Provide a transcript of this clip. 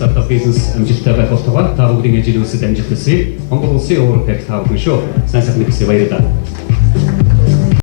Startup бизнес амжилттай байх болтугай та бүгдийн ажил үйлсэд амжилт хүсье. Монгол улсын уурхайг та бүхэн шүү. Сайн сайхан мэдсэ баярлалаа.